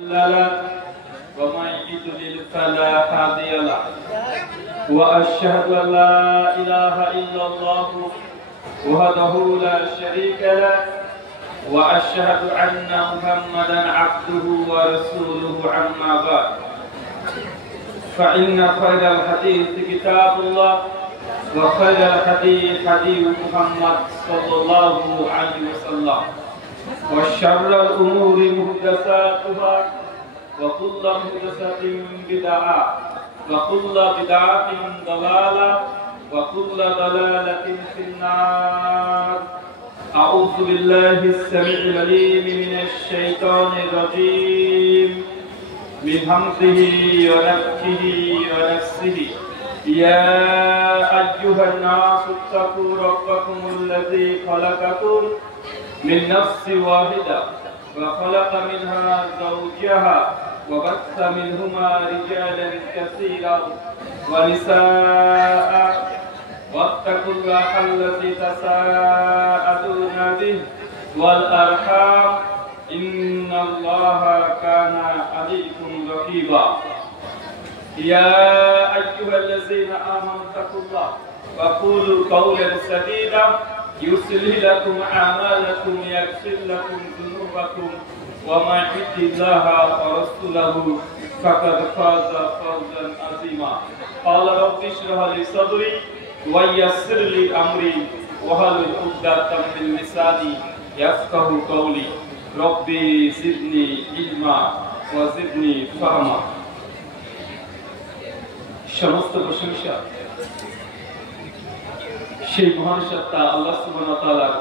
ومن يضلل فلا هادي له وأشهد أن لا إله إلا الله وحده لا شريك له وأشهد أن محمدا عبده ورسوله أما بعد فإن خير الحديث كتاب الله وخير الحديث حديث محمد صلى الله عليه وسلم وشر الأمور محدثاتها وكل محدثة بدعة وكل بدعة ضلالة وكل ضلالة في النار. أعوذ بالله السميع العليم من الشيطان الرجيم من همزه ونفخه ونفسه. يا أيها الناس اتقوا ربكم الذي خلقكم من نفس واحدة وخلق منها زوجها وبث منهما رجالا كثيرا ونساء واتقوا الله الذي تساءلون به والأرحام إن الله كان عليكم رقيبا. يا أيها الذين آمنوا اتقوا الله وقولوا قولا سديدا يصلح لكم أعمالكم يغفر لكم ذنوبكم ومن يطع الله ورسوله فقد فاز فوزا عظيما. قال رب اشرح لي صدري ويسر لي أمري واحلل عقدة من لساني يفقهوا قولي ربي زدني علما وزدني فهما. সমস্ত প্রশংসা সেই মহান সত্তা আল্লাহ সুবহানাহু ওয়া তাআলার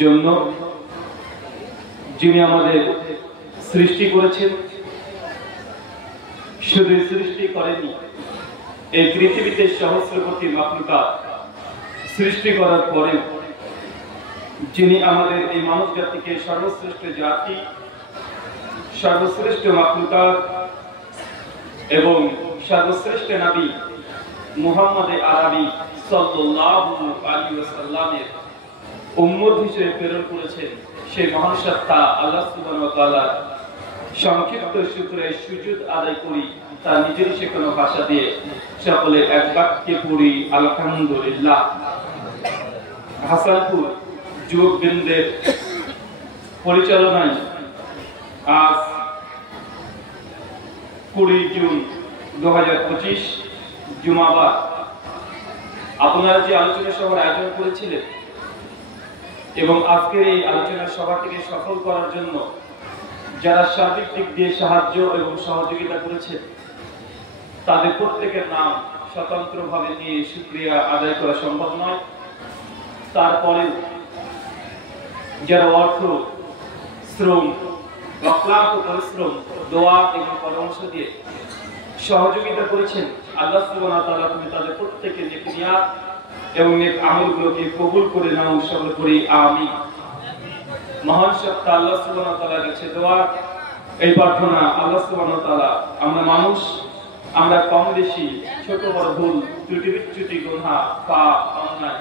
জন্য, যিনি আমাদের সৃষ্টি করেছেন। শুধু সৃষ্টি করেননি, এই পৃথিবীতে সহস্র কোটি মাখলুকাত সৃষ্টি করার পরে যিনি আমাদের এই মানব জাতিকে সর্বশ্রেষ্ঠ জাতি, সর্বশ্রেষ্ঠ মাখলুকাত এবং সর্বশ্রেষ্ঠ নবী মুহাম্মদ আরবি সাল্লাল্লাহু আলাইহি ওয়াসাল্লামের উম্মত হিসেবে প্রেরণ করেছেন। সেই মহান সত্তা আল্লাহ সুবহানাহু ওয়া তাআলার সংক্ষিপ্ত শুকরিয়া সুজুদ আদায় করি। তার নিজের শেখানো ভাষা দিয়ে সকলে এক বাক্যে পড়ি আলহামদুলিল্লাহ। হাসানপুর যুবক বৃন্দের পরিচালনায় আজ 20 জুন 2025 জুমাবার আপনারা যে আলোচনা সভার আয়োজন করেছিলেন এবং আজকের এই আলোচনা সভাটিকে সফল করার জন্য যারা সার্বিক দিক দিয়ে সাহায্য এবং সহযোগিতা করেছেন তাদের প্রত্যেকের নাম স্বতন্ত্রভাবে নিয়ে শুকরিয়া আদায় করা সম্ভব নয়। তারপরে যারা অর্থ, শ্রম, অক্লান্ত পরিশ্রম, দোয়া এবং পরামর্শ দিয়ে সহযোগিতা করেছেন, আল্লাহ সুবহানাহু ওয়া তাআলা তুমি তাদের প্রত্যেকের নেক নিয়াত এবং নেক আমলগুলোকে কবুল করে নাও, সকলে করি আমিন। মহান সত্তা আল্লাহ সুবহানাহু ওয়া তাআলার কাছে দোয়া, এই প্রার্থনা, আল্লাহ সুবহানাহু ওয়া তাআলা আমরা মানুষ, আমরা কম বেশি ছোট বড় ভুল ত্রুটি বিচ্যুতি গুনাহ পাপ অন্যায়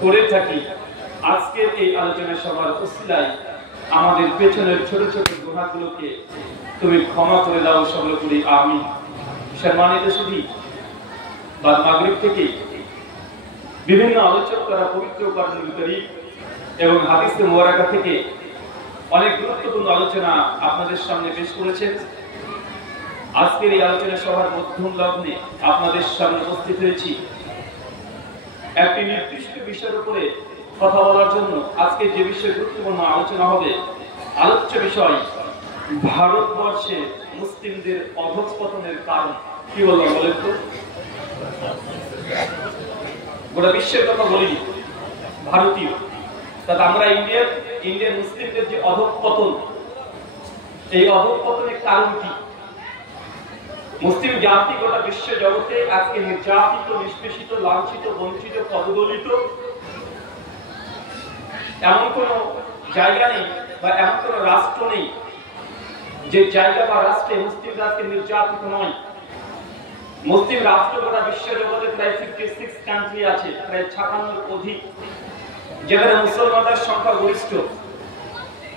করে থাকি। আজকের এই আলোচনা সভার উসিলায় আমাদের পেছনের ছোট ছোট গুনাহগুলোকে তুমি ক্ষমা করে দাও, সকলে করি আমিন। সম্মানিত সুধী, বাদ মাগরিব থেকে বিভিন্ন আলোচক করা পবিত্র কোরআনুল কারীম এবং হাদিসে মুবারাকা থেকে অনেক গুরুত্বপূর্ণ আলোচনা আপনাদের সামনে পেশ করেছেন। আজকের এই আলোচনা সভার মধ্যম লগ্নে আপনাদের সামনে উপস্থিত হয়েছি একটি নির্দিষ্ট বিষয়ের উপরে কথা বলার জন্য। আজকে যে বিষয়ে গুরুত্বপূর্ণ আলোচনা হবে, আলোচ্য বিষয় ভারতবর্ষে মুসলিমদের অধঃপতনের কারণ। কি বললাম বলেন তো? গোটা বিশ্বের কথা বলিনি, ভারতীয়, তাতে আমরা ইন্ডিয়ান মুসলিমদের যে অধঃপতন, এই অধঃপতনের কারণ কি? মুসলিম জাতি গোটা বিশ্ব জগতে আজকে নির্যাতিত, নিষ্পেষিত, লাঞ্ছিত, বঞ্চিত, পদদলিত। এমন কোন জায়গা নেই বা এমন কোন রাষ্ট্র নেই যে জায়গা বা রাষ্ট্রে মুসলিম রাষ্ট্রে নির্যাতিত নয়। মুসলিম রাষ্ট্র গোটা বিশ্ব জগতে প্রায় 56 কান্ট্রি আছে, প্রায় 56 অধিক, যেখানে মুসলমানদের সংখ্যা গরিষ্ঠ।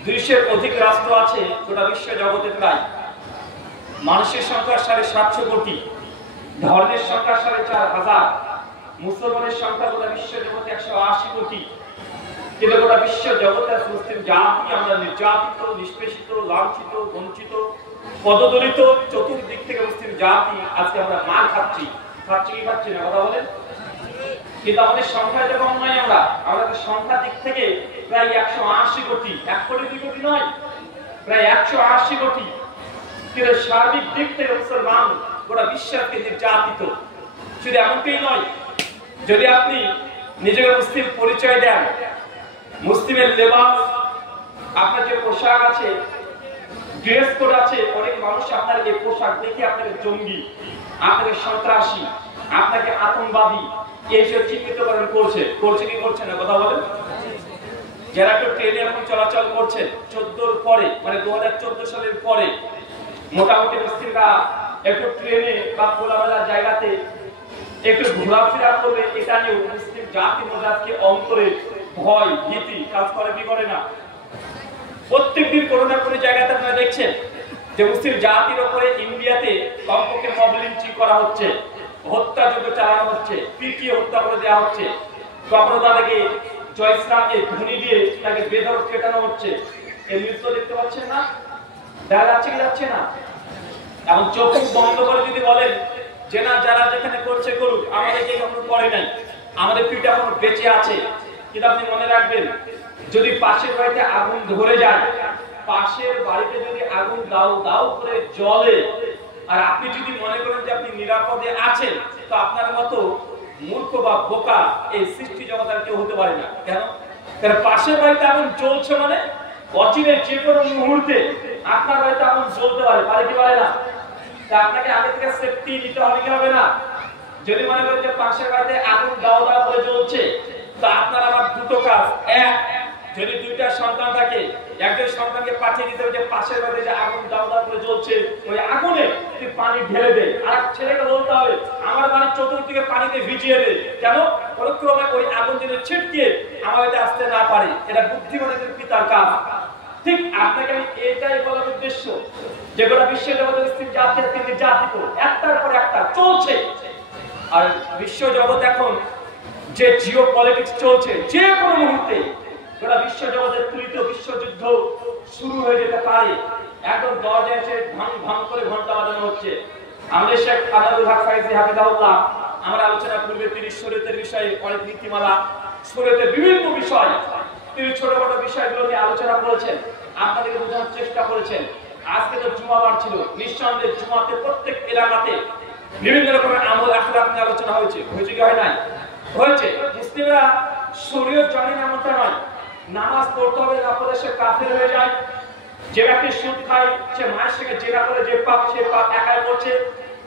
200-এর অধিক রাষ্ট্র আছে গোটা বিশ্ব জগতে। প্রায় মানুষের সংখ্যা 750 কোটি, ধর্মের সংখ্যা 4,500, মুসলমানের সংখ্যা গোটা বিশ্ব জগতে 180 কোটি। কিন্তু গোটা বিশ্ব জগতে মুসলিম জাতি আমরা নির্যাতিত, নিষ্পেষিত, লাঞ্ছিত, বঞ্চিত, পদদলিত, চতুর্দিক থেকে মুসলিম জাতি আজকে আমরা মার খাচ্ছি। কি খাচ্ছি না কথা বলেন? কিন্তু আমাদের সংখ্যা তো কম নয়, আমাদের সংখ্যা দিক থেকে প্রায় 180 কোটি, 1 কোটি 2 কোটি নয়, প্রায় 180 কোটি। কিন্তু সার্বিক দিক থেকে মুসলমান গোটা বিশ্বকে নির্যাতিত। শুধু এমনটাই নয়, যদি আপনি নিজেকে মুসলিম পরিচয় দেন, মুসলিমের লেবাস, আপনার যে পোশাক আছে, ড্রেস কোড আছে, অনেক মানুষ আপনার এই পোশাক দেখে আপনাকে জঙ্গি, আপনাকে সন্ত্রাসী, আপনাকে আতঙ্কবাদী এইসব চিহ্নিতকরণ করছে কি করছে না কথা বলেন? যারা একটু ট্রেনে এখন চলাচল করছে 14 পরে, মানে 2014 সালের পরে মোটামুটি মুসলিমরা একটু ট্রেনে বা খোলামেলা জায়গাতে একটু ঘোরাফেরা করবে, এটা নিয়ে মুসলিম জাতির মধ্যে আজকে অন্তরে ভয় ভীতি কাজ করে কি করে না? প্রত্যেকদিন কোনো না কোনো জায়গাতে আপনারা দেখছেন যে মুসলিম জাতির উপরে ইন্ডিয়াতে কমপক্ষে মব লিঞ্চিং করা হচ্ছে, হত্যাযজ্ঞ চালানো হচ্ছে, পিটিয়ে হত্যা করে দেওয়া হচ্ছে, কখনো তাদেরকে জয় ইসলামকে ধ্বনি দিয়ে তাকে বেধড়ক পেটানো হচ্ছে। এই নিউজ তো দেখতে পাচ্ছেন না? দেখা যাচ্ছে কি যাচ্ছে না? এখন চোখ বন্ধ করে যদি বলেন যে না, যারা যেখানে করছে করুক, আমাদেরকে কখনো করে নাই, আমাদের পিঠে এখন বেঁচে আছে। কিন্তু আপনি মনে রাখবেন, যদি পাশের বাড়িতে আগুন ধরে যায়, পাশের বাড়িতে যদি আগুন দাউ দাউ করে জ্বলে, আর আপনি যদি মনে করেন যে আপনি নিরাপদে আছেন, তো আপনার মতো মূর্খ বা বোকা এই সৃষ্টি জগতের কেউ হতে পারে না। কেন? কারণ পাশের বাড়িতে আগুন জ্বলছে মানে অচিরে যে কোনো মুহূর্তে আপনার বাড়িতে আগুন জ্বলতে পারে কি পারে না? তা আপনাকে আগে থেকে সেফটি নিতে হবে কি হবে না? যদি মনে করেন যে পাশের বাড়িতে আগুন দাও দাও করে জ্বলছে, তো আপনার আমার দুটো কাজ। এক, যদি 2টা সন্তান থাকে, একজন সন্তানকে পাঠিয়ে দিতে হবে যে পাশের বাড়িতে যে আগুন দাও দাও করে জ্বলছে, ওই আগুনে তুই পানি ঢেলে দে। আর ছেলেকে বলতে হবে আমার বাড়ির চতুর্দিকে পানিতে ভিজিয়ে দে। কেন? পরক্রমে ওই আগুন যদি ছিটকে আমার বাড়িতে আসতে না পারে। এটা বুদ্ধিমানের পিতার কাজ। ঠিক আপনাকে আমি এটাই বলার উদ্দেশ্য যে গোটা বিশ্ব জগতের মুসলিম জাতি আজকে নির্যাতিত, একটার পর একটা চলছে। আর বিশ্ব জগৎ এখন যে জিও পলিটিক্স চলছে, যে কোনো মুহূর্তে গোটা বিশ্ব জগতের তৃতীয় বিশ্বযুদ্ধ শুরু হয়ে যেতে পারে। এখন দরজায় এসে ভাঙ ভাঙ করে ঘন্টা বাজানো হচ্ছে। আমাদের শেখ আনারুল হক ফাইজি হাফিজাহুল্লাহ আমরা আলোচনা পূর্বে তিনি শরীয়তের বিষয়ে অনেক নীতিমালা, শরীয়তের বিভিন্ন বিষয়, তিনি ছোটখাটো বিষয়গুলো নিয়ে আলোচনা করেছেন, আপনাদেরকে বোঝানোর চেষ্টা করেছেন। আজকে তো জুমাবার ছিল, নিঃসন্দেহে জুমাতে প্রত্যেক এলাকাতে বিভিন্ন রকমের আমল আখলাক নিয়ে আলোচনা হয়েছে কি হয় নাই? হয়েছে। মুসলিমরা শরীয়ত জানে না এমনটা নয়, নামাজ পড়তে হবে না পড়লে সে কাফের হয়ে যায়। যে ব্যক্তি সুদ খায় সে মায়ের সঙ্গে জেনা করে যে পাপ, সে পাপ একাই করছে।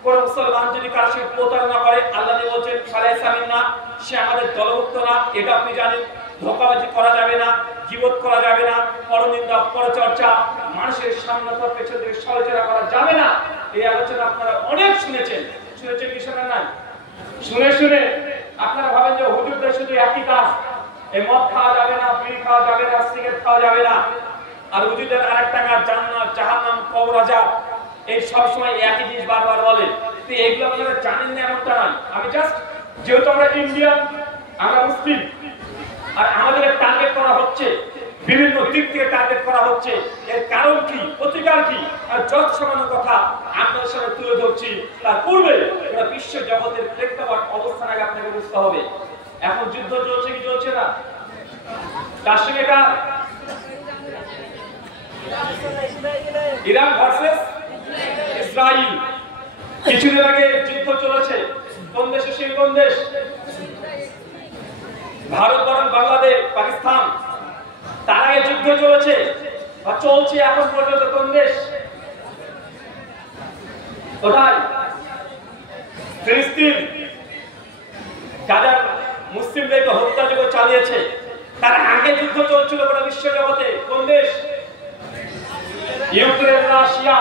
কোন মুসলমান যদি কার সঙ্গে প্রতারণা করে, আল্লাহ বলছেন ফালাইসা মিন্না, সে আমাদের দলভুক্ত না। এটা আপনি জানেন। ধোঁকাবাজি করা যাবে না, গীবত করা যাবে না, পরনিন্দা, পরচর্চা, মানুষের সামনে অথবা পেছন থেকে সমালোচনা করা যাবে না। এই আলোচনা আপনারা অনেক শুনেছেন কি শোনেন নাই? শুনে আপনারা ভাবেন যে হুজুরদের শুধু একই কাজ, এই মদ খাওয়া যাবে না, বিড়ি খাওয়া যাবে না, সিগারেট খাওয়া যাবে না, আর হুজুরদের আরেকটা কাজ জান্নাত, জাহান্নাম, কবর আযাব, এই সব সময় একই জিনিস বারবার বলে। তো এগুলো আপনারা জানেন না এমনটা নয়। আমি জাস্ট, যেহেতু আমরা ইন্ডিয়ান, আমরা মুসলিম, আর আমাদের টার্গেট করা হচ্ছে, বিভিন্ন দিক থেকে টার্গেট করা হচ্ছে, এর কারণ কি, প্রতিকার কি, আর যত সমান কথা আপনাদের সামনে তুলে ধরছি। তার পূর্বে গোটা বিশ্ব জগতের প্রেক্ষাপট অবস্থান আগে আপনাকে বুঝতে হবে। এখন যুদ্ধ চলছে কি চলছে না? তার সঙ্গে কার? Iran versus Israel. কিছুদিন আগে যুদ্ধ চলেছে। কোন দেশে? সেই কোন দেশ? ভারত বনাম বাংলাদেশ, পাকিস্তান। তার আগে যুদ্ধ চলেছে বা চলছে এখন পর্যন্ত কোন দেশ? কোথায়? ফিলিস্তিন। যারা মুসলিমদেরকে হত্যাযজ্ঞ চালিয়েছে, তার আগে যুদ্ধ চলছিল গোটা বিশ্ব জগতে কোন দেশ? Ukraine, Russia.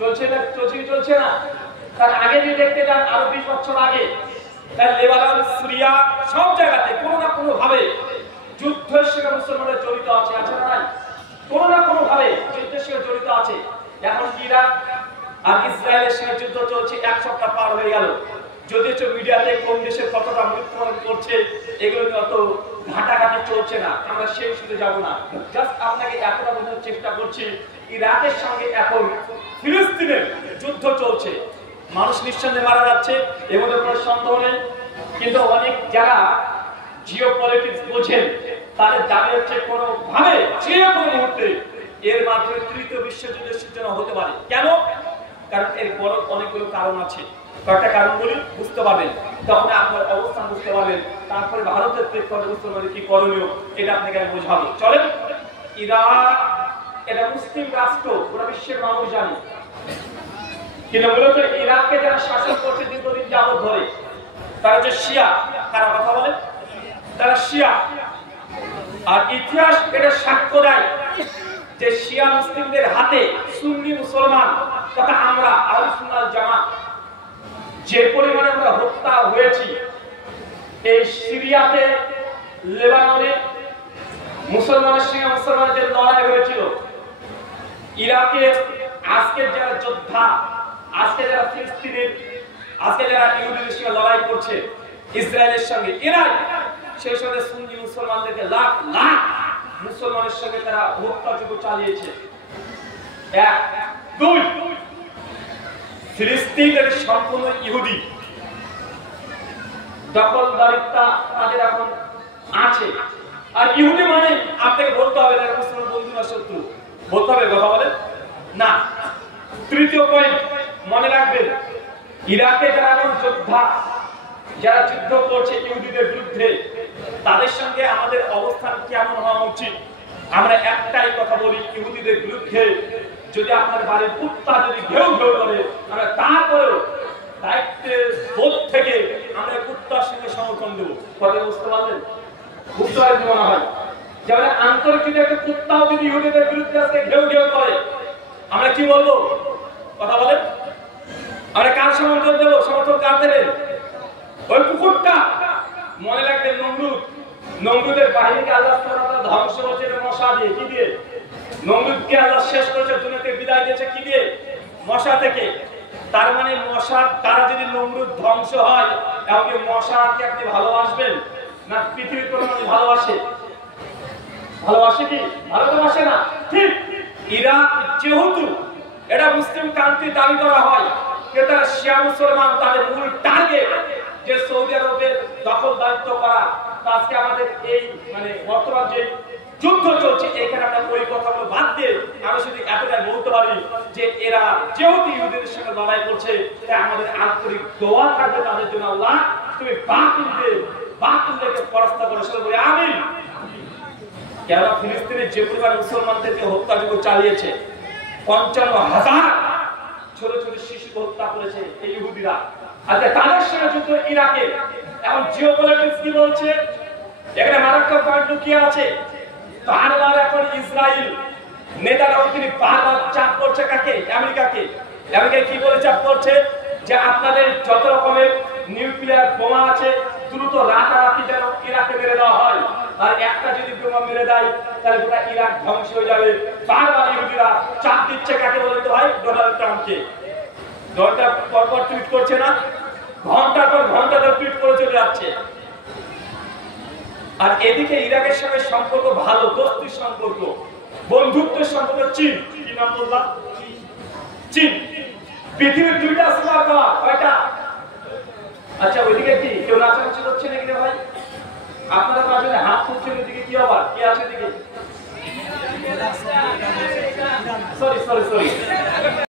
চলছে না? তার আগে যদি দেখতে যান আরো 20 বছর আগে, তার লেবানন, সিরিয়া, সব জায়গাতে কোনো না কোনো ভাবে যুদ্ধের সঙ্গে মুসলমানরা জড়িত আছে না নাই? কোনো না কোনো ভাবে যুদ্ধের সঙ্গে জড়িত আছে। এখন ইরাক আর ইসরায়েলের সঙ্গে যুদ্ধ চলছে, এক সপ্তাহ পার হয়ে গেল। যদিও মিডিয়াতে কোন দেশের কতটা মৃত্যুবরণ করছে এগুলো নিয়ে অত ঘাটাঘাটি চলছে না, আমরা সেই সুযোগে যাব না। জাস্ট আপনাকে এতটা বোঝানোর চেষ্টা করছি, ইরাকের সঙ্গে এখন ফিলিস্তিনের যুদ্ধ চলছে, মানুষ নিঃসন্দেহে মারা যাচ্ছে, এর মধ্যে কোনো সন্দেহ নেই। কিন্তু অনেক যারা জিও পলিটিক্স বোঝেন তাদের দাবি হচ্ছে কোনো ভাবে যে কোনো মুহূর্তে এর মাধ্যমে তৃতীয় বিশ্বযুদ্ধের সূচনা হতে পারে। কেন? কারণ এর বড় অনেকগুলো কারণ আছে। কয়েকটা কারণ বলি, বুঝতে পারবেন, তখন আপনার অবস্থান বুঝতে পারবেন, তারপরে ভারতের প্রেক্ষাপটে বুঝতে পারবেন কি করণীয়, এটা আপনাকে আমি বোঝাবো। চলেন, ইরাক এটা মুসলিম রাষ্ট্র, পুরো বিশ্বের মানুষ জানে, কিন্তু মূলত ইরাককে যারা শাসন করছে দীর্ঘদিন যাবত ধরে তারা হচ্ছে শিয়া। কারা কথা বলে? তারা শিয়া। আর ইতিহাস এটা সাক্ষ্য দেয় যে শিয়া মুসলিমদের হাতে সুন্নি মুসলমান তথা আমরা আহলে সুন্নাত জামাত যে পরিমাণে আমরা হত্যা হয়েছি, এই সিরিয়াতে, লেবাননে মুসলমানের সঙ্গে মুসলমানদের লড়াই হয়েছিল, ইরাকের আজকের যারা যোদ্ধা, আজকে যারা ফিলিস্তিনের, আজকে যারা ইহুদিদের সঙ্গে লড়াই করছে ইসরায়েলের সঙ্গে, এরা সেই সঙ্গে সুন্নি মুসলমানদেরকে লাখ লাখ মুসলমানের সঙ্গে তারা হত্যাযজ্ঞ চালিয়েছে। এক। দুই, ফিলিস্তিনের সম্পূর্ণ ইহুদি দখলদারিত্ব তাদের এখন আছে। আর ইহুদি মানে আপনাকে বলতে হবে না মুসলমান বন্ধু না শত্রু, বলতে হবে, কথা বলেন না। তৃতীয় পয়েন্ট মনে রাখবেন, ইরাকে যারা এখন যোদ্ধা, যারা যুদ্ধ করছে ইহুদিদের বিরুদ্ধে, তাদের সঙ্গে আমাদের অবস্থান কেমন হওয়া উচিত? আমরা একটাই কথা বলি, ইহুদিদের বিরুদ্ধে যদি আপনার বাড়ির কুত্তা যদি ঘেউ ঘেউ করে, আমরা তারপরেও দায়িত্বের বোধ থেকে আমরা কুত্তার সঙ্গে সমর্থন দেবো। কথা বুঝতে পারলেন? বুঝতে পারেন মনে হয়? যেমন আন্তরিক যদি একটা কুত্তাও যদি ইহুদিদের বিরুদ্ধে আজকে ঘেউ ঘেউ করে, আমরা কি বলবো? কথা বলেন, আমরা কার সমর্থন দেবো? সমর্থন কার দেবেন? ওই কুকুরটা। মনে রাখবেন, নমরুদের বাহিনীকে আল্লাহ সুবহানাহু ওয়া তাআলা ধ্বংস করেছে মশা দিয়ে। কি দিয়ে? নমরুদকে আল্লাহ শেষ করেছে, দুনিয়াতে বিদায় দিয়েছে কি দিয়ে? মশা থেকে। তার মানে মশা তারা যদি নমরুদ ধ্বংস হয়, তাহলে মশাকে আপনি ভালোবাসবেন না পৃথিবীর কোনো মানুষ ভালোবাসে? ভালোবাসে কি? ভালো তো বাসে না। ঠিক ইরাক যেহেতু এটা মুসলিম কান্ট্রি দাবি করা হয়, কিন্তু তারা শিয়া মুসলমান, তাদের মূল টার্গেট যে সৌদি আরবের দখলদারিত্ব করা। আজকে আমাদের এই মানে বর্তমান যে যুদ্ধ চলছে, এখানে আমরা ওই কথাগুলো বাদ দিয়ে আমরা শুধু এতটাই বলতে পারি যে এরা যেহেতু ইহুদিদের সঙ্গে লড়াই করছে, তাই আমাদের আন্তরিক দোয়া থাকবে তাদের জন্য, আল্লাহ তুমি বাতিলকে পরাস্ত করো। সবাই বলি আমিন। কেন? ফিলিস্তিনের যে পরিবার মুসলমানদেরকে হত্যাযজ্ঞ চালিয়েছে, ৫৫,০০০ ছোট ছোট শিশুকে হত্যা করেছে এই ইহুদিরা। আজকে তাদের সঙ্গে যুদ্ধ ইরাকে। এখন জিওপলিটিক্স কি বলছে? এখানে মারাত্মক পয়েন্ট লুকিয়ে আছে। বারবার এখন ইসরায়েল নেতারাও তিনি বারবার চাপ করছে কাকে? আমেরিকাকে। আমেরিকা কি বলে চাপ করছে? যে আপনাদের যত রকমের নিউক্লিয়ার বোমা আছে দ্রুত রাতারাতি যেন ইরাকে মেরে দেওয়া হয়। আর একটা যদি বোমা মেরে দেয় তাহলে গোটা ইরাক ধ্বংস হয়ে যাবে। বারবার ইহুদিরা চাপ দিচ্ছে কাকে বলেন তো ভাই? ডোনাল্ড ট্রাম্পকে। ঘন্টা পরপর টুইট করছে না, ঘন্টার পর ঘন্টা ধরে টুইট করে চলে যাচ্ছে। আর এদিকে ইরাকের সঙ্গে সম্পর্ক ভালো, দোস্তির সম্পর্ক, বন্ধুত্বের সম্পর্ক চীন। কি নাম বললাম? চীন। পৃথিবীর দুইটা সুপার পাওয়ার, কয়টা? আচ্ছা, ওইদিকে কি কেউ নাচানাচি করছে নাকি রে ভাই? আপনারা মাঝে হাত তুলছেন, ওইদিকে কি আবার কি আছে? ওইদিকে সরি